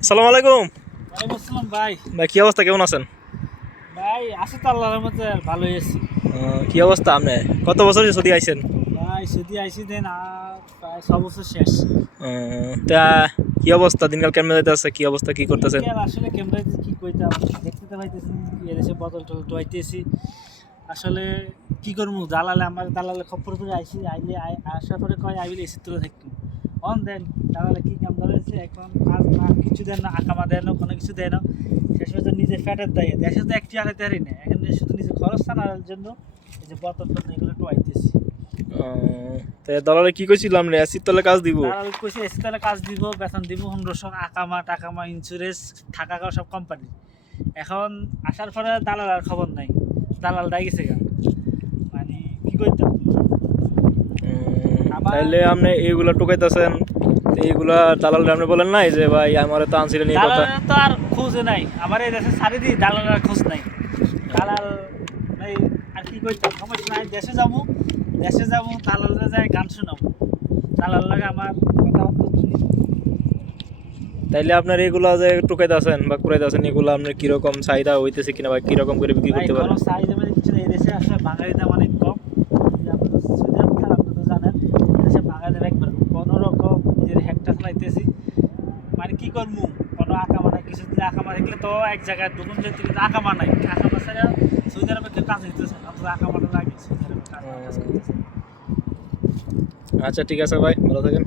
আসসালামু আলাইকুম। ভাই। ভাই কি অবস্থা? কেমন আছেন? ভাই আছি তো আল্লাহর মধ্যে ভালোই আছি। কি অবস্থা আপনি কত বছর সৌদি আইছেন? ভাই যদি আইসি দেন প্রায় ছ বছর শেষ। তা কি অবস্থা? দিনকাল কেমন যাইতেছে? কি অবস্থা? কি করতেছেন? আসলে ক্যামেরা কি কইতাম দেখতে তো পাইতেছি এদেশে বদল টল টোয়াইতেছি আসলে কি করব? দালালে আমার দালালে খপ্পর করে আইসি আইলে আই- আসার পরে কয় আইলে এসি তুলে থাকি অন দেন দালালে কি কাম ধরেছে এখন কাজ না কিছু দেন না আকামা দেয় না কোনো কিছু দেয় না। শেষ পর্যন্ত নিজে ফ্যাটের দেয়। দেশে তো একটি আলাদা হারি না এখন শুধু নিজে খরচ টানার জন্য এই যে বোতল টোতল এগুলো টোয়াইতেছি তা দলালে কি কইছিলাম রে এসির তলে কাজ দিব? দালাল কইছে এসি তাহলে কাজ দিব বেতন দিব পনেরোশো আকামা টাকামা ইন্স্যুরেন্স থাকা খাওয়া সব কোম্পানি এখন আসার পরে দালাল আর খবর নাই। দালাল দাই গেছে মানে কি করতাম তাইলে আপনি এইগুলা টুকাইতেছেন এইগুলা দালাল আপনি বলেন নাই যে ভাই আমার তো আনছিলেন এই কথা তো আর খোঁজ নাই। আমার এই দেশে সারি দিই দালালের আর খোঁজ নাই। দালাল নাই আর কি করতাম সমস্যা নাই দেশে যাব। দেশে যাব দালালে যাই গান শোনাবো। দালাল লাগে আমার তাইলে আপনার এগুলা যে টুকাইতেছেন বা কুড়াইতেছেন এগুলা আপনার কীরকম চাহিদা হইতেছে কিনা বা কীরকম করে বিক্রি ভাই করতে পারেন? সাইজ আমাদের কিছু নেই। দেশে আসলে বাঙালি দাম অনেক কম যে আপনারা সৌদি আরব থাকেন, আপনারা তো জানেন দেশে বাঙালি দাম একবার কোনো রকম নিজের হ্যাকটা মানে কি করব কোনো আঁকা বানাই কিছু যদি আকামা গেলে তো এক জায়গায় দুগুণ যেতে আঁকা বানাই আঁকা ছাড়া সৌদি আরবে কেউ কাজ দিতেছে না আঁকা আকামাটা লাগে, সৌদি আরবে কাজ করতেছে। আচ্ছা ঠিক আছে ভাই, ভালো থাকেন।